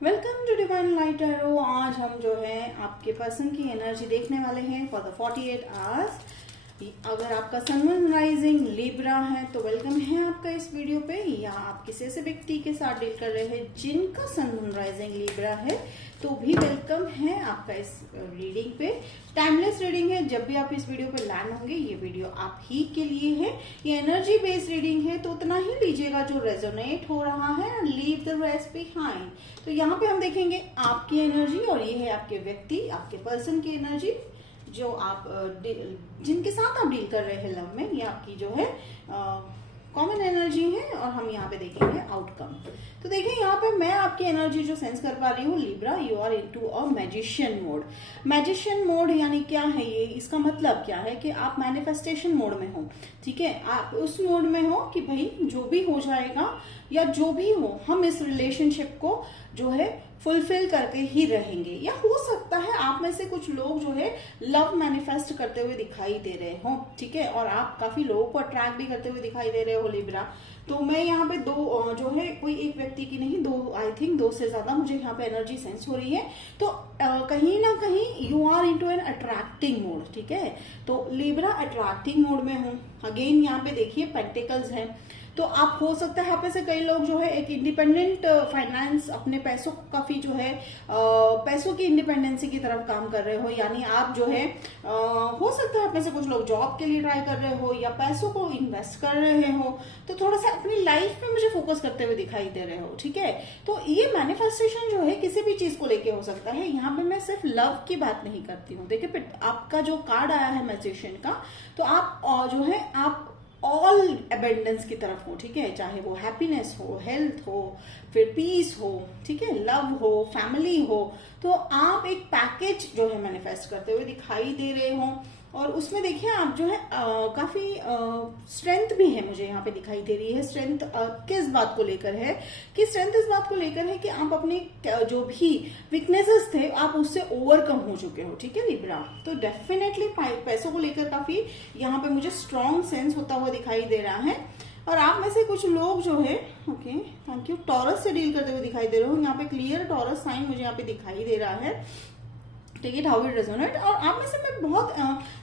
Welcome to Divine Light Arrow. आज हम जो है आपके पर्सन की एनर्जी देखने वाले हैं फॉर द 48 आवर्स। अगर आपका सन मून राइजिंग लिब्रा है तो वेलकम है आपका इस वीडियो पे, या आप किसी ऐसे व्यक्ति के साथ डील कर रहे हैं जिनका सन मून राइजिंग लिब्रा है तो भी वेलकम है आपका इस रीडिंग पे। टाइमलेस रीडिंग है, जब भी आप इस वीडियो पे लैंड होंगे ये वीडियो आप ही के लिए है। ये एनर्जी बेस्ड रीडिंग है तो उतना ही लीजिएगा जो रेजोनेट हो रहा है and leave the rest behind. तो यहाँ पे हम देखेंगे आपकी एनर्जी और ये है आपके व्यक्ति, आपके पर्सन की एनर्जी जो आप जिनके साथ आप डील कर रहे हैं लव में। ये आपकी जो है कॉमन एनर्जी है और हम यहाँ पे देखेंगे आउटकम। तो देखिए यहाँ पे मैं आपकी एनर्जी जो सेंस कर पा रही हूँ Libra, you are into a magician mode. Magician mode यानी क्या है ये, इसका मतलब क्या है कि आप मैनिफेस्टेशन मोड में हो। ठीक है, आप उस मोड में हो कि भाई जो भी हो जाएगा या जो भी हो हम इस रिलेशनशिप को जो है फुलफिल करके ही रहेंगे। या हो सकता है आप में से कुछ लोग जो है लव मैनिफेस्ट करते हुए दिखाई दे रहे हो, ठीक है, और आप काफी लोगों को अट्रैक्ट भी करते हुए दिखाई दे रहे हो लिब्रा। तो मैं यहाँ पे दो जो है कोई एक व्यक्ति की नहीं, दो, आई थिंक दो से ज्यादा मुझे यहाँ पे एनर्जी सेंस हो रही है। तो कहीं ना कहीं you are into an attracting mode. ठीक है, तो लिब्रा अट्रैक्टिंग मोड में हूँ। अगेन यहाँ पे देखिए पेंटिकल्स है, तो आप हो सकता है आप में से कई लोग जो है एक इंडिपेंडेंट फाइनेंस, अपने पैसों को काफी जो है पैसों की इंडिपेंडेंसी की तरफ काम कर रहे हो। यानी आप जो है हो सकता है आप में से कुछ लोग जॉब के लिए ट्राई कर रहे हो या पैसों को इन्वेस्ट कर रहे हो, तो थोड़ा सा अपनी लाइफ में मुझे फोकस करते हुए दिखाई दे रहे हो। ठीक है, तो ये मैनिफेस्टेशन जो है किसी भी चीज को लेके हो सकता है। यहाँ पे मैं सिर्फ लव की बात नहीं करती हूँ। देखिए आपका जो कार्ड आया है मैजिशियन का, तो आप जो है आप ऑल अबेंडेंस की तरफ हो। ठीक है, चाहे वो हैप्पीनेस हो, हेल्थ हो, फिर पीस हो, ठीक है, लव हो, फैमिली हो, तो आप एक पैकेज जो है मैनिफेस्ट करते हुए दिखाई दे रहे हो। और उसमें देखिए आप जो है काफी स्ट्रेंथ भी है मुझे यहाँ पे दिखाई दे रही है। स्ट्रेंथ किस बात को लेकर है कि स्ट्रेंथ इस बात को लेकर है कि आप अपने जो भी वीकनेसेस थे आप उससे ओवरकम हो चुके हो। ठीक है लिब्रा, तो डेफिनेटली पैसों को लेकर काफी यहाँ पे मुझे स्ट्रॉन्ग सेंस होता हुआ दिखाई दे रहा है। और आप में से कुछ लोग जो है ओके थैंक यू टॉरस से डील करते हुए दिखाई दे रहे हो। यहाँ पे क्लियर टॉरस साइन मुझे यहाँ पे दिखाई दे रहा है। Take it how it resonate. और आप में से मैं बहुत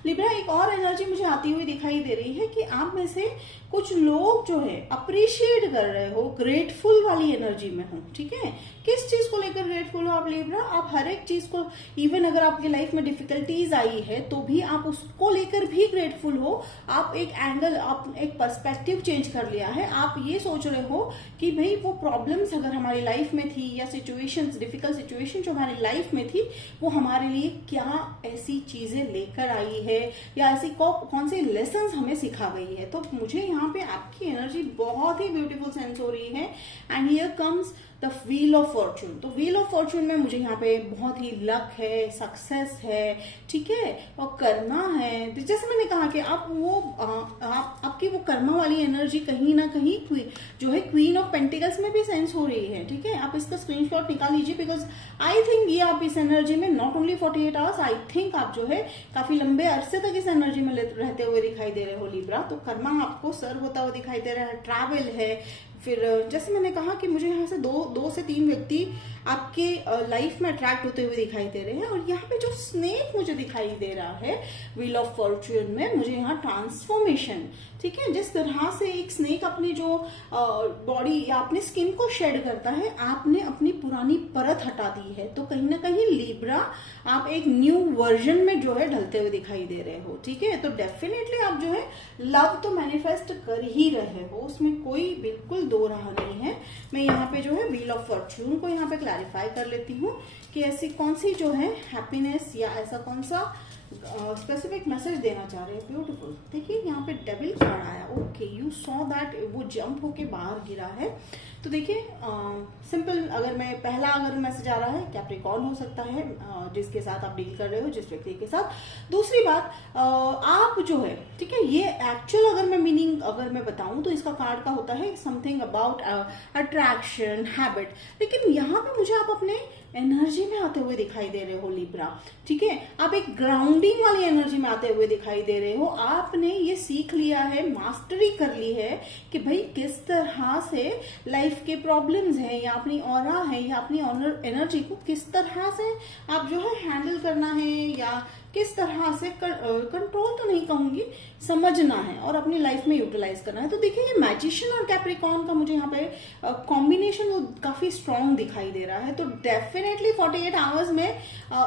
लिब्रा एक और एनर्जी मुझे आती हुई दिखाई दे रही है कि आप में से कुछ लोग जो है अप्रिशिएट कर रहे हो, ग्रेटफुल वाली एनर्जी में हो। ठीक है, किस चीज को लेकर ग्रेटफुल हो आप लिब्रा? आप हर एक चीज को, इवन अगर आपकी लाइफ में डिफिकल्टीज आई है तो भी आप उसको लेकर भी ग्रेटफुल हो। आप एक एंगल, आप एक पर्सपेक्टिव चेंज कर लिया है। आप ये सोच रहे हो कि भाई वो प्रॉब्लम्स अगर हमारी लाइफ में थी या सिचुएशंस, डिफिकल्ट सिचुएशन जो हमारी लाइफ में थी, वो हमारे लिए क्या ऐसी चीजें लेकर आई है या ऐसी कौन सी लेसन हमें सिखा गई है। तो मुझे यहाँ पे आपकी एनर्जी बहुत ही ब्यूटीफुल सेंस हो रही है। And here comes the wheel of Fortune. तो व्हील ऑफ फॉर्चून में मुझे यहाँ पे बहुत ही लक है, सक्सेस है, ठीक है, और कर्मा है। जैसे मैंने कहा कि आप वो आपकी वो कर्मा वाली एनर्जी कहीं ना कहीं जो है क्वीन ऑफ पेंटिकल्स में भी सेंस हो रही है। ठीक है, आप इसका स्क्रीनशॉट निकाल लीजिए, बिकॉज आई थिंक ये आप इस एनर्जी में not only 48 hours, I think आप जो है काफी लंबे अरसे तक इस एनर्जी में रहते हुए दिखाई दे रहे हो लिब्रा। तो कर्मा आपको सर्व होता हुआ दिखाई दे रहा है, ट्रैवल है। फिर जैसे मैंने कहा कि मुझे यहाँ से दो से तीन व्यक्ति आपके लाइफ में अट्रैक्ट होते हुए दिखाई दे रहे हैं। और यहाँ पे जो स्नेक मुझे दिखाई दे रहा है व्हील ऑफ फॉर्च्यून में, मुझे यहाँ ट्रांसफॉर्मेशन, ठीक है, जिस तरह से एक स्नेक अपनी जो बॉडी या अपनी स्किन को शेड करता है, आपने अपनी पुरानी परत हटा दी है। तो कहीं ना कहीं लिब्रा आप एक न्यू वर्जन में जो है ढलते हुए दिखाई दे रहे हो। ठीक है, तो डेफिनेटली आप जो है लव तो मैनिफेस्ट कर ही रहे हो, उसमें कोई बिल्कुल दो राह नहीं है। मैं यहाँ पे जो है व्हील ऑफ फॉर्च्यून को यहाँ पे क्लैरिफाई कर लेती हूँ कि ऐसी कौन सी जो है हैप्पीनेस या ऐसा कौन सा स्पेसिफिक मैसेज देना चाह रहे हैं। ब्यूटीफुल, देखिए यहाँ पे डेविल कार्ड आया। ओके, यू सॉ दैट वो जंप होके बाहर गिरा है। तो देखिए सिंपल, अगर मैं पहला अगर मैसेज आ रहा है कैप्रिकॉर्न हो सकता है जिसके साथ आप डील कर रहे हो, जिस व्यक्ति के साथ। दूसरी बात आप जो है, ठीक है, ये एक्चुअल अगर मैं मीनिंग अगर मैं बताऊं तो इसका कार्ड का होता है समथिंग अबाउट अट्रैक्शन, हैबिट। लेकिन यहाँ पे मुझे आप अपने एनर्जी में आते हुए दिखाई दे रहे हो लिब्रा। ठीक है, आप एक ग्राउंडिंग वाली एनर्जी में आते हुए दिखाई दे रहे हो। आपने ये सीख लिया है, मास्टरी कर ली है कि भाई किस तरह से लाइफ लाइफ के प्रॉब्लम्स हैं या अपनी ऑरा है या अपनी एनर्जी को किस तरह से आप जो है हैंडल करना है या किस तरह से कंट्रोल तो नहीं कहूंगी, समझना है और अपनी लाइफ में यूटिलाइज करना है। तो देखिए ये मैजिशियन और कैप्रिकॉर्न का मुझे यहाँ पे कॉम्बिनेशन वो काफी स्ट्रांग दिखाई दे रहा है। तो डेफिनेटली 48 आवर्स में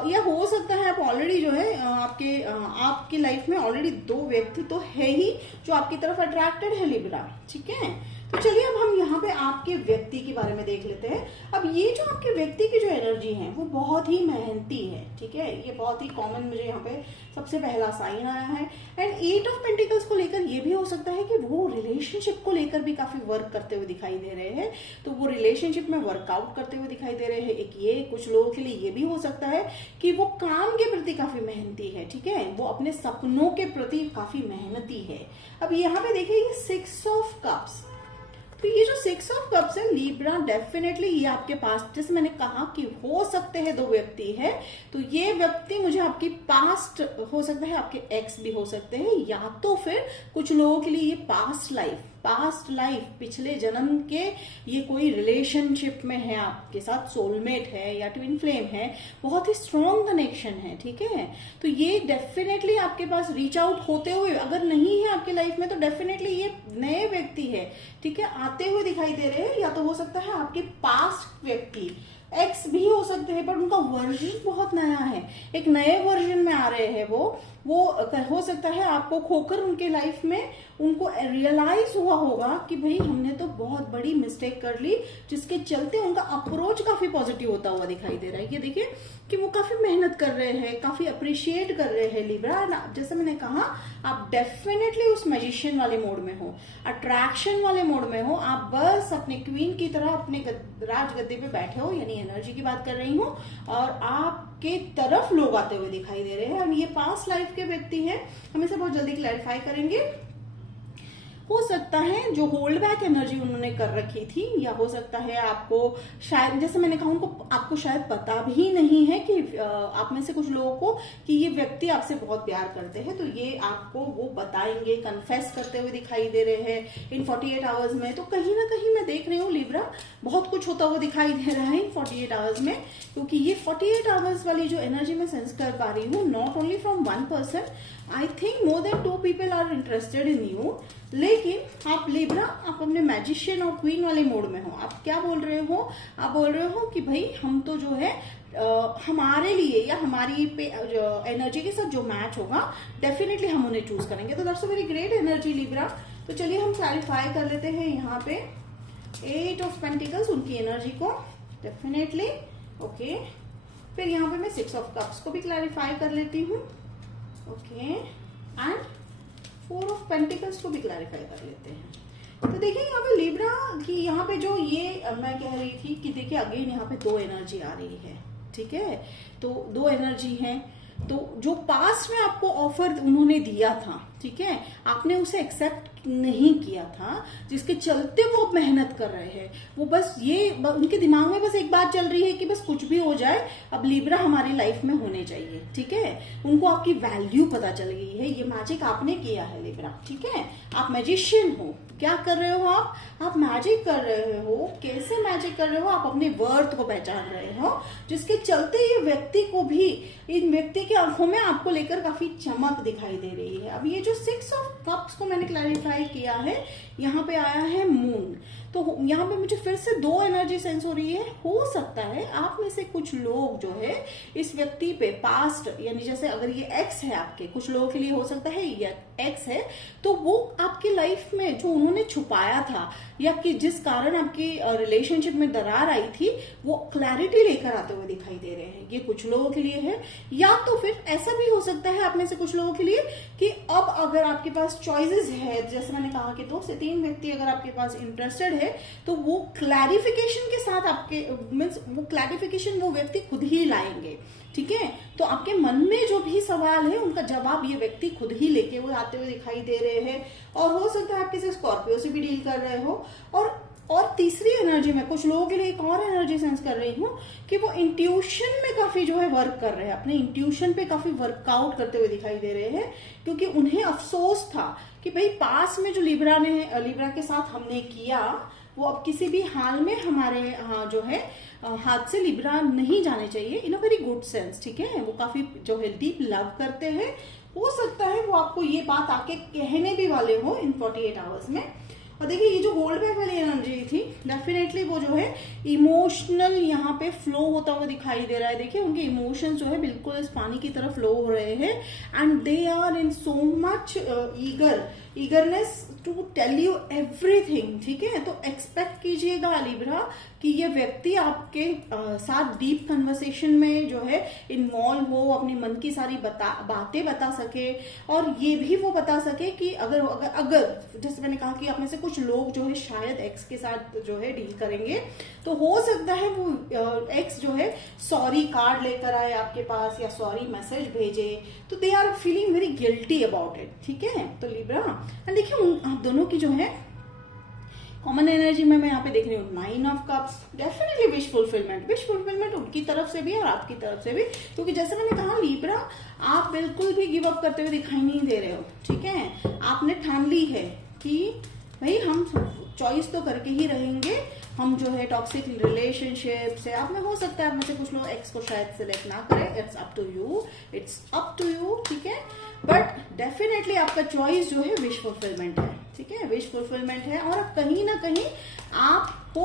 या हो सकता है आप ऑलरेडी जो है आपकी लाइफ में ऑलरेडी 2 व्यक्ति तो है ही जो आपकी तरफ अट्रैक्टेड है लिब्रा, ठीक है। तो चलिए अब हम यहाँ पे आपके व्यक्ति के बारे में देख लेते हैं। अब ये जो आपके व्यक्ति की जो एनर्जी है वो बहुत ही मेहनती है, ठीक है। ये बहुत ही कॉमन मुझे यहाँ पे सबसे पहला साइन आया है। एंड 8 ऑफ पेंटिकल्स को लेकर ये भी हो सकता है कि वो रिलेशनशिप को लेकर भी काफी वर्क करते हुए दिखाई दे रहे हैं। तो वो रिलेशनशिप में वर्कआउट करते हुए दिखाई दे रहे हैं। एक ये कुछ लोगों के लिए ये भी हो सकता है कि वो काम के प्रति काफी मेहनती है, ठीक है। वो अपने सपनों के प्रति काफी मेहनती है। अब यहाँ पे देखिए ये 6 ऑफ कप्स, तो ये जो 6 ऑफ कप्स है लिब्रा, डेफिनेटली ये आपके पास, जैसे मैंने कहा कि हो सकते हैं 2 व्यक्ति है, तो ये व्यक्ति मुझे आपकी पास्ट हो सकता है, आपके एक्स भी हो सकते हैं, या तो फिर कुछ लोगों के लिए ये पास्ट लाइफ पिछले जन्म के ये कोई रिलेशनशिप में है, आपके साथ सोलमेट है या ट्विन फ्लेम है, बहुत ही स्ट्रॉन्ग कनेक्शन है, ठीक है। तो ये डेफिनेटली आपके पास रीच आउट होते हुए, अगर नहीं है आपकी लाइफ में तो डेफिनेटली ये नए व्यक्ति है, ठीक है, आते हुए दिखाई दे रहे हैं। या तो हो सकता है आपके पास्ट व्यक्ति एक्स भी हो सकते हैं, बट उनका वर्जन बहुत नया है, एक नए वर्जन में आ रहे हैं। वो हो सकता है आपको खोकर उनके लाइफ में उनको रियलाइज हुआ होगा कि भाई हमने तो बहुत बड़ी मिस्टेक कर ली, जिसके चलते उनका अप्रोच काफी पॉजिटिव होता हुआ दिखाई दे रहा है। ये देखिए कि वो काफी मेहनत कर रहे हैं, काफी अप्रिशिएट कर रहे हैं लिब्रा। जैसे मैंने कहा आप डेफिनेटली उस मैजिशियन वाले मोड में हो, अट्रैक्शन वाले मोड में हो, आप बस अपने क्वीन की तरह अपने राजगद्दी पे बैठे हो, यानी एनर्जी की बात कर रही हूँ, और आपके तरफ लोग आते हुए दिखाई दे रहे हैं। अब ये पास्ट लाइफ के व्यक्ति हैं, हम इसे बहुत जल्दी क्लैरिफाई करेंगे। हो सकता है जो होल्ड बैक एनर्जी उन्होंने कर रखी थी, या हो सकता है आपको शायद, जैसे मैंने कहा, उनको आपको शायद पता भी नहीं है कि आप में से कुछ लोगों को कि ये व्यक्ति आपसे बहुत प्यार करते हैं, तो ये आपको वो बताएंगे, कन्फेस करते हुए दिखाई दे रहे हैं इन 48 आवर्स में। तो कहीं ना कहीं मैं देख रही हूँ लिब्रा बहुत कुछ होता हुआ दिखाई दे रहा है इन 48 आवर्स में, क्योंकि ये 48 आवर्स वाली जो एनर्जी मैं सेंस कर पा रही हूँ, not only from 1 person, I think more than 2 people are interested in you. लेकिन आप लिब्रा, आप अपने मैजिशियन और क्वीन वाले मोड में हो। आप क्या बोल रहे हो? आप बोल रहे हो कि भाई हम तो जो है हमारे लिए या हमारी एनर्जी के साथ जो मैच होगा डेफिनेटली हम उन्हें चूज करेंगे। तो that's a very great energy Libra. तो चलिए हम क्लैरिफाई कर लेते हैं यहाँ पे 8 ऑफ पेंटिकल्स, उनकी एनर्जी को डेफिनेटली, ओके। फिर यहाँ पे मैं 6 ऑफ कप्स को भी क्लैरिफाई कर लेती हूँ, ओके, एंड 4 ऑफ पेंटिकल्स को भी क्लैरिफाई कर लेते हैं। तो देखिए यहाँ पे लिब्रा की यहाँ पे जो ये मैं कह रही थी कि देखिए अगेन यहाँ पे 2 एनर्जी आ रही है, ठीक है। तो 2 एनर्जी है, तो जो पास्ट में आपको ऑफर उन्होंने दिया था, ठीक है, आपने उसे एक्सेप्ट नहीं किया था, जिसके चलते वो मेहनत कर रहे हैं। वो बस ये उनके दिमाग में बस एक बात चल रही है कि बस कुछ भी हो जाए, अब लिब्रा हमारी लाइफ में होने चाहिए, ठीक है। उनको आपकी वैल्यू पता चल गई है, ये मैजिक आपने किया है लिब्रा, ठीक है। आप मैजिशियन हो, क्या कर रहे हो आप मैजिक कर रहे हो। कैसे मैजिक कर रहे हो? आप अपने वर्थ को पहचान रहे हो, जिसके चलते ये व्यक्ति को भी, इन व्यक्ति की आंखों में आपको लेकर काफी चमक दिखाई दे रही है। अब ये जो 6 ऑफ कप्स को मैंने क्लैरिफाई किया है, यहाँ पे आया है मून, तो यहाँ पे मुझे फिर से 2 एनर्जी सेंस हो रही है। हो सकता है आप में से कुछ लोग जो है इस व्यक्ति पे पास्ट, यानी जैसे अगर ये एक्स है आपके, कुछ लोगों के लिए हो सकता है ये एक्स है, तो वो आपकी लाइफ में जो उन्होंने छुपाया था या कि जिस कारण आपकी रिलेशनशिप में दरार आई थी, वो क्लैरिटी लेकर आते हुए दिखाई दे रहे हैं। ये कुछ लोगों के लिए है, या तो फिर ऐसा भी हो सकता है आप में से कुछ लोगों के लिए कि अब अगर आपके पास चॉइसेस है, जैसे मैंने कहा कि 2 से 3 व्यक्ति अगर आपके पास इंटरेस्टेड है, तो वो क्लैरिफिकेशन के साथ आपके मीन्स वो क्लैरिफिकेशन वो व्यक्ति खुद ही लाएंगे, ठीक है। तो आपके मन में जो भी सवाल है उनका जवाब ये व्यक्ति खुद ही लेके वो आते हुए दिखाई दे रहे हैं। और हो सकता है आप किसी स्कॉर्पियो से भी डील कर रहे हो। और तीसरी एनर्जी में कुछ लोगों के लिए एक और एनर्जी सेंस कर रही हूँ कि वो इंट्यूशन में काफी जो है वर्क कर रहे हैं, अपने इंट्यूशन पे काफी वर्कआउट करते हुए दिखाई दे रहे हैं, क्योंकि उन्हें अफसोस था कि भाई पास में जो लिब्रा के साथ हमने किया, वो अब किसी भी हाल में हमारे जो है हाथ से लिब्रा नहीं जाने चाहिए इन अ वेरी गुड सेंस, ठीक है। वो काफी जो है डीप लव करते हैं, हो सकता है वो आपको ये बात आके कहने भी वाले हो इन 48 आवर्स में। और देखिए ये जो होल्ड बैक वाली एनर्जी थी, डेफिनेटली वो जो है इमोशनल यहाँ पे फ्लो होता हुआ दिखाई दे रहा है। देखिए उनके इमोशंस जो है बिल्कुल इस पानी की तरफ फ्लो हो रहे हैं and they are in so much eagerness to tell you everything, ठीक है। तो एक्सपेक्ट कीजिएगा लिब्रा कि ये व्यक्ति आपके साथ डीप कन्वर्सेशन में जो है इन्वॉल्व हो, अपने मन की सारी बातें बता सके, और ये भी वो बता सके कि अगर जैसे मैंने कहा कि आप में से कुछ लोग जो है शायद एक्स के साथ जो है डील करेंगे, तो हो सकता है वो एक्स जो है सॉरी कार्ड लेकर आए आपके पास या सॉरी मैसेज भेजे, तो they are feeling very guilty about it, ठीक है। तो लिब्रा एंड देखिए आप दोनों की जो है कॉमन एनर्जी में मैं यहाँ पे देख रही हूँ 9 of cups, definitely wish fulfilment उनकी तरफ से भी और आपकी तरफ से भी, क्योंकि जैसे मैंने कहा लिब्रा आप बिल्कुल भी गिव अप करते हुए दिखाई नहीं दे रहे हो, ठीक है। आपने ठान ली है कि भाई हम चॉइस तो करके ही रहेंगे, हम जो है टॉक्सिक रिलेशनशिप से, आप में हो सकता है आप में से कुछ लोग एक्स को शायद सिलेक्ट ना करें, इट्स अप टू यू, ठीक है। बट डेफिनेटली आपका चॉइस जो है विश फुलफिलमेंट है, ठीक है, विश फुलफिलमेंट है, और कहीं ना कहीं आपको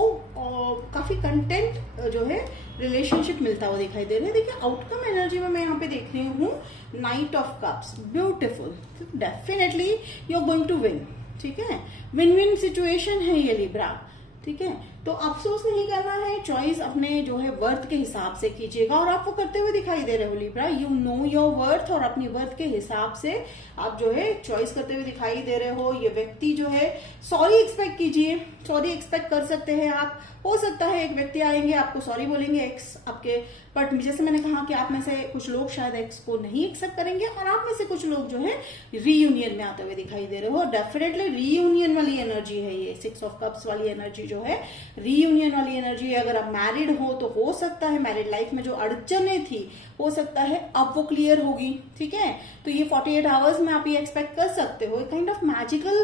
काफी कंटेंट जो है रिलेशनशिप मिलता हुआ दिखाई दे रहा है। देखिए आउटकम एनर्जी में मैं यहाँ पे देख रही हूँ knight of cups, beautiful, definitely you are going to win, ठीक है। विन विन सिचुएशन है ये लिब्रा, ठीक है। तो अफसोस नहीं करना है, चॉइस अपने जो है वर्थ के हिसाब से कीजिएगा, और आप वो करते हुए दिखाई दे रहे हो Libra, you know your worth, और अपनी वर्थ के हिसाब से आप जो है चॉइस करते हुए दिखाई दे रहे हो। ये व्यक्ति जो है सॉरी एक्सपेक्ट कीजिए, सॉरी एक्सपेक्ट कर सकते हैं आप। हो सकता है एक व्यक्ति आएंगे आपको सॉरी बोलेंगे एक्स आपके, बट जैसे मैंने कहा कि आप में से कुछ लोग शायद एक्स को नहीं एक्सेप्ट करेंगे, और आप में से कुछ लोग जो है रीयूनियन में आते हुए दिखाई दे रहे हो। डेफिनेटली रीयूनियन वाली एनर्जी है ये, 6 ऑफ कप्स वाली एनर्जी जो है रीयूनियन वाली एनर्जी है। अगर आप मैरिड हो तो हो सकता है मैरिड लाइफ में जो अड़चनें थी, हो सकता है अब वो क्लियर होगी, ठीक है। तो ये 48 आवर्स में आप ये एक्सपेक्ट कर सकते हो, काइंड ऑफ मैजिकल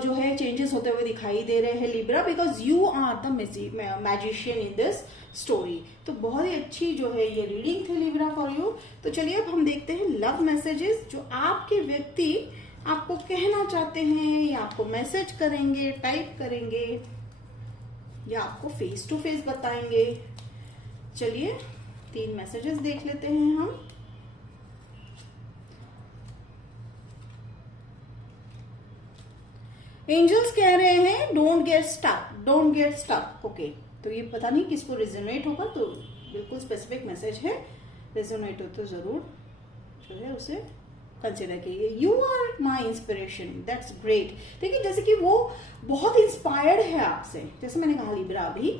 जो है चेंजेस होते हुए दिखाई दे रहे हैं Libra, because you are the magician in this story. तो बहुत ही अच्छी जो है ये रीडिंग थी लिब्रा फॉर यू। तो चलिए अब हम देखते हैं लव मैसेजेस जो आपके व्यक्ति आपको कहना चाहते हैं, या आपको मैसेज करेंगे, टाइप करेंगे, या आपको फेस टू फेस बताएंगे। चलिए 3 मैसेजेस देख लेते हैं हम। एंजल्स कह रहे हैं डोंट गेट स्टक, ओके। तो ये पता नहीं किसको रिजोनेट होगा, तो बिल्कुल स्पेसिफिक मैसेज है, रिजोनेट हो तो जरूर जो है उसे कंसिडर कीजिए। You are my inspiration, that's great. देखिए जैसे कि वो बहुत इंस्पायर्ड है आपसे, जैसे मैंने कहा लिब्रा अभी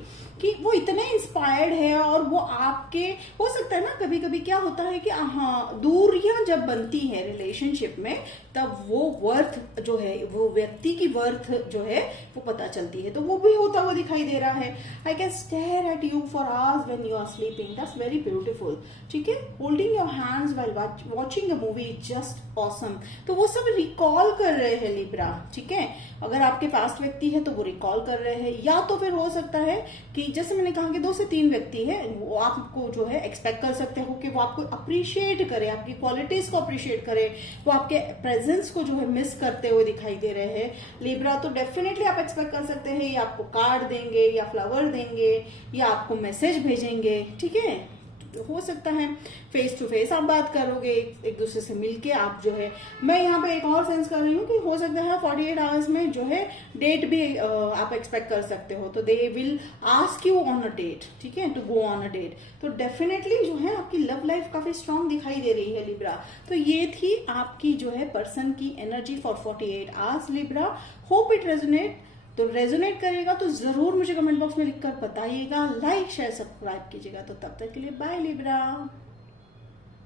कि वो इतने इंस्पायर्ड है, और वो आपके, हो सकता है ना कभी कभी क्या होता है कि हाँ दूरियां जब बनती है रिलेशनशिप में, तब वो वर्थ जो है, वो व्यक्ति की वर्थ जो है वो पता चलती है, तो वो भी होता हुआ दिखाई दे रहा है। I can stare at you for hours when you are sleeping, that's very beautiful, ठीक है। Holding your hands while watching a movie is just awesome. तो वो सब रिकॉल कर रहे हैं लिब्रा, ठीक है। अगर आपके पास्ट व्यक्ति है तो वो रिकॉल कर रहे हैं, या तो फिर हो सकता है कि जैसे मैंने कहा कि 2 से 3 व्यक्ति है, वो आपको जो है एक्सपेक्ट कर सकते हो कि वो आपको अप्रिशिएट करे, आपकी क्वालिटीज को अप्रिशिएट करे, वो आपके प्रेजेंस को जो है मिस करते हुए दिखाई दे रहे हैं लिब्रा। तो डेफिनेटली आप एक्सपेक्ट कर सकते हैं ये आपको कार्ड देंगे, या फ्लावर देंगे, या आपको मैसेज भेजेंगे, ठीक है। हो सकता है फेस टू फेस आप बात करोगे, एक दूसरे से मिलके आप जो है, मैं यहाँ पे एक और सेंस कर रही हूँ कि हो सकता है 48 आवर्स में जो है डेट भी आप एक्सपेक्ट कर सकते हो, तो they will ask you on a date, ठीक है, to go on a date. तो डेफिनेटली जो है आपकी लव लाइफ काफी स्ट्रांग दिखाई दे रही है लिब्रा। तो ये थी आपकी जो है पर्सन की energy for 48 hours Libra. Hope it resonate, तो रेजोनेट करेगा तो जरूर मुझे कमेंट बॉक्स में लिखकर बताइएगा, लाइक शेयर सब्सक्राइब कीजिएगा। तो तब तक के लिए बाय लिब्रा।